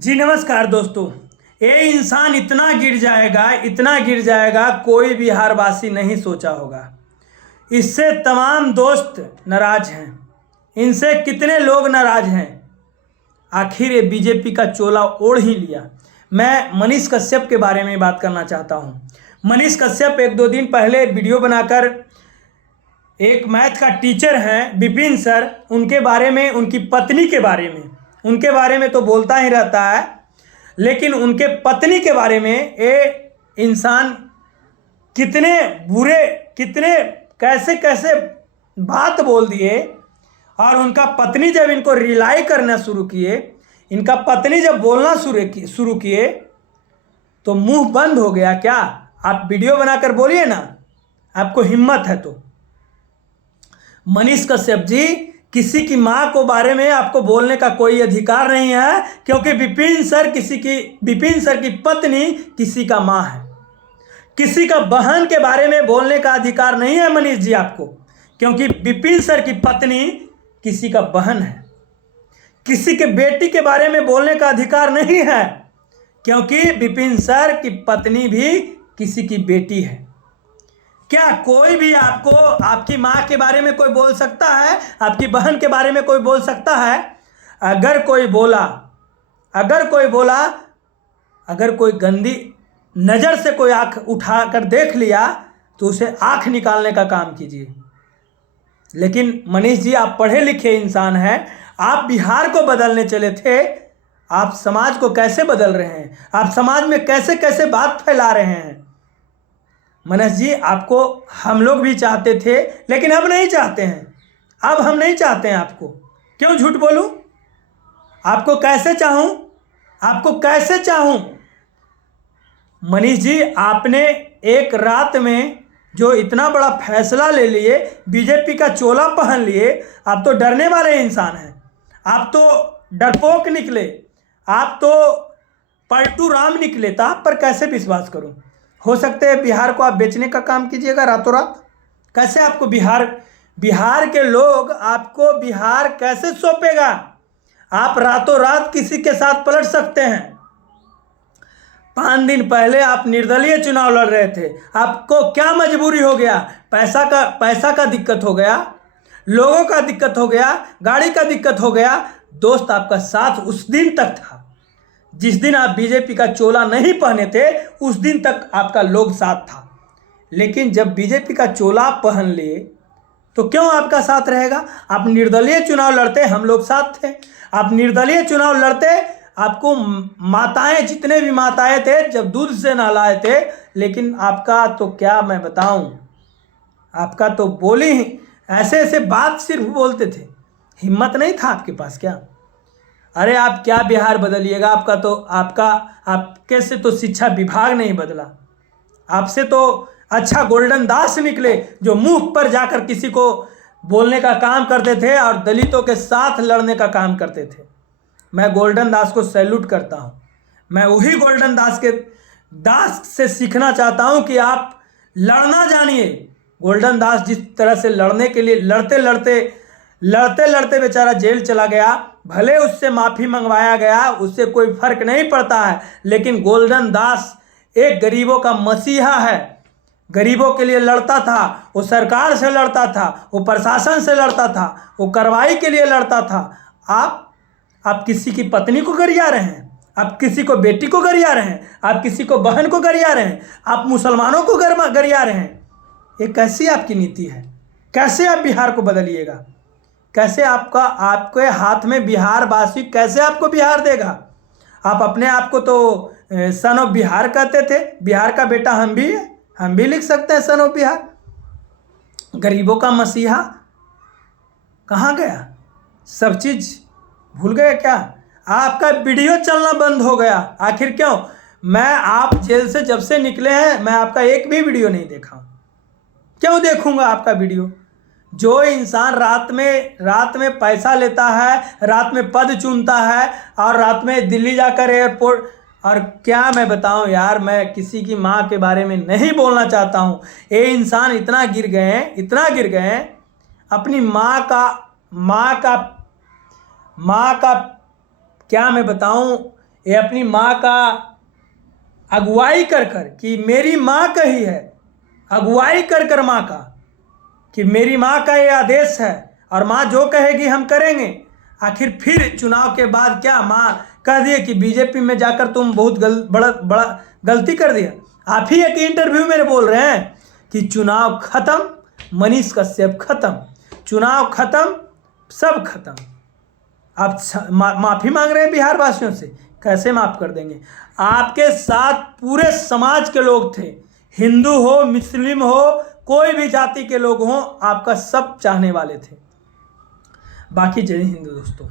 जी नमस्कार दोस्तों। ये इंसान इतना गिर जाएगा कोई भी हारवासी नहीं सोचा होगा। इससे तमाम दोस्त नाराज हैं, इनसे कितने लोग नाराज हैं। आखिर ये बीजेपी का चोला ओढ़ ही लिया। मैं मनीष कश्यप के बारे में बात करना चाहता हूँ। मनीष कश्यप एक दो दिन पहले वीडियो बनाकर एक मैथ का टीचर हैं विपिन सर, उनके बारे में, उनकी पत्नी के बारे में, उनके बारे में तो बोलता ही रहता है, लेकिन उनके पत्नी के बारे में ये इंसान कितने बुरे, कितने कैसे कैसे बात बोल दिए। और उनका पत्नी जब इनको रिलाई करना शुरू किए, इनका पत्नी जब बोलना शुरू किए तो मुंह बंद हो गया। क्या आप वीडियो बनाकर बोलिए ना, आपको हिम्मत है तो। मनीष कश्यप जी, किसी की माँ को बारे में आपको बोलने का कोई अधिकार नहीं है, क्योंकि विपिन सर की पत्नी किसी का माँ है। किसी का बहन के बारे में बोलने का अधिकार नहीं है मनीष जी आपको, क्योंकि विपिन सर की पत्नी किसी का बहन है। किसी के बेटी के बारे में बोलने का अधिकार नहीं है, क्योंकि विपिन सर की पत्नी भी किसी की बेटी है। क्या कोई भी आपको, आपकी माँ के बारे में कोई बोल सकता है? आपकी बहन के बारे में कोई बोल सकता है? अगर कोई बोला, अगर कोई गंदी नज़र से कोई आँख उठाकर देख लिया तो उसे आँख निकालने का काम कीजिए। लेकिन मनीष जी, आप पढ़े लिखे इंसान हैं, आप बिहार को बदलने चले थे। आप समाज को कैसे बदल रहे हैं? आप समाज में कैसे कैसे बात फैला रहे हैं? मनीष जी, आपको हम लोग भी चाहते थे, लेकिन अब नहीं चाहते हैं। अब हम नहीं चाहते हैं आपको। क्यों झूठ बोलूं? आपको कैसे चाहूं? आपको कैसे चाहूं? मनीष जी, आपने एक रात में जो इतना बड़ा फैसला ले लिए, बीजेपी का चोला पहन लिए, आप तो डरने वाले इंसान हैं। आप तो डरपोक निकले, आप तो पलटू राम निकले। तो आप पर कैसे विश्वास करूं? हो सकते हैं बिहार को आप बेचने का काम कीजिएगा रातों रात। कैसे आपको बिहार के लोग आपको बिहार कैसे सौंपेगा? आप रातों रात किसी के साथ पलट सकते हैं। 5 दिन पहले आप निर्दलीय चुनाव लड़ रहे थे, आपको क्या मजबूरी हो गया? पैसा का दिक्कत हो गया, लोगों का दिक्कत हो गया, गाड़ी का दिक्कत हो गया। दोस्त, आपका साथ उस दिन तक था। जिस दिन आप बीजेपी का चोला नहीं पहने थे, उस दिन तक आपका लोग साथ था। लेकिन जब बीजेपी का चोला पहन लिए तो क्यों आपका साथ रहेगा? आप निर्दलीय चुनाव लड़ते, हम लोग साथ थे। आप निर्दलीय चुनाव लड़ते, आपको माताएं, जितने भी माताएं थे, जब दूध से नहलाए थे। लेकिन आपका तो क्या मैं बताऊं, आपका तो बोली ऐसे ऐसे बात सिर्फ बोलते थे, हिम्मत नहीं था आपके पास क्या? अरे आप क्या बिहार बदलिएगा? आपके से तो शिक्षा विभाग नहीं बदला। आपसे तो अच्छा गोल्डन दास निकले, जो मुंह पर जाकर किसी को बोलने का काम करते थे और दलितों के साथ लड़ने का काम करते थे। मैं गोल्डन दास को सैल्यूट करता हूँ। मैं वही गोल्डन दास से सीखना चाहता हूँ कि आप लड़ना जानिए। गोल्डन दास जिस तरह से लड़ने के लिए लड़ते लड़ते बेचारा जेल चला गया, भले उससे माफ़ी मंगवाया गया, उससे कोई फर्क नहीं पड़ता है, लेकिन गोल्डन दास एक गरीबों का मसीहा है। गरीबों के लिए लड़ता था, वो सरकार से लड़ता था, वो प्रशासन से लड़ता था, वो कार्रवाई के लिए लड़ता था। आप किसी की पत्नी को गरिया रहे हैं, आप किसी को बेटी को गरिया रहे हैं, आप किसी को बहन को गरिया रहे हैं, आप मुसलमानों को गरिया रहे हैं। ये कैसी आपकी नीति है? कैसे आप बिहार को बदलिएगा? कैसे आपके हाथ में बिहार वासी कैसे आपको बिहार देगा? आप अपने आप को तो सन ऑफ बिहार कहते थे। बिहार का बेटा हम भी लिख सकते हैं सन ऑफ बिहार। गरीबों का मसीहा कहाँ गया? सब चीज़ भूल गए क्या? आपका वीडियो चलना बंद हो गया। आखिर क्यों? आप जेल से जब से निकले हैं, मैं आपका एक भी वीडियो नहीं देखा हूँ। क्यों देखूंगा आपका वीडियो? जो इंसान रात में पैसा लेता है, रात में पद चुनता है और रात में दिल्ली जाकर एयरपोर्ट, और क्या मैं बताऊं यार, मैं किसी की माँ के बारे में नहीं बोलना चाहता हूँ। ये इंसान इतना गिर गए हैं, अपनी माँ का क्या मैं बताऊं, ये अपनी माँ का अगुवाई कर कर, कि मेरी माँ कही है, अगुवाई कर कर माँ का, कि मेरी माँ का ये आदेश है और माँ जो कहेगी हम करेंगे। आखिर फिर चुनाव के बाद क्या माँ कह दिए कि बीजेपी में जाकर तुम बहुत बड़ा गलती कर दिया। आप ही एक इंटरव्यू में बोल रहे हैं कि चुनाव खत्म, मनीष कश्यप खत्म, चुनाव खत्म, सब खत्म। आप माफ़ी मांग रहे हैं बिहार वासियों से, कैसे माफ़ कर देंगे? आपके साथ पूरे समाज के लोग थे, हिंदू हो, मुस्लिम हो, कोई भी जाति के लोग हों, आपका सब चाहने वाले थे। बाकी जय हिंद दोस्तों।